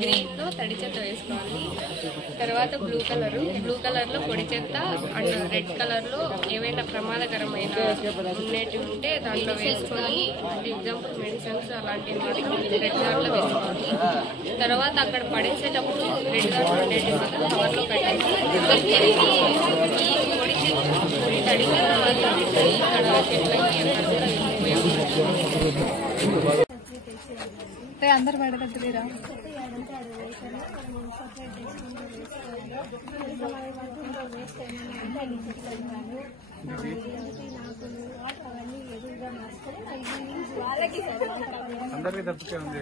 Green లో తడి చెత్త వేసుకోవాలి. తర్వాత బ్లూ కలర్ లో పొడి చెత్త అండ్ రెడ్ కలర్ లో ఏవైనా ప్రమాదకరమైన ఉండేటివి ఉంటే దాంట్లో వేసుకొని, ఎగ్జాంపుల్ మెడిసిన్స్ అలాంటివి మాత్రం రెడ్ కలర్ లో వేసుకోవాలి. తర్వాత అక్కడ పడేసేటప్పుడు రెడ్ కలర్ ఉండేటివి మాత్రం కవర్ లో పెట్టేసి ఈ పొడి చెత్త తడి చెత్త వల్ల ఇక్కడ చెట్లకి ఉపయోగపడుతుంది. అందరు పడగట్టులేరా? అందరికీ తప్పితే ఉంది.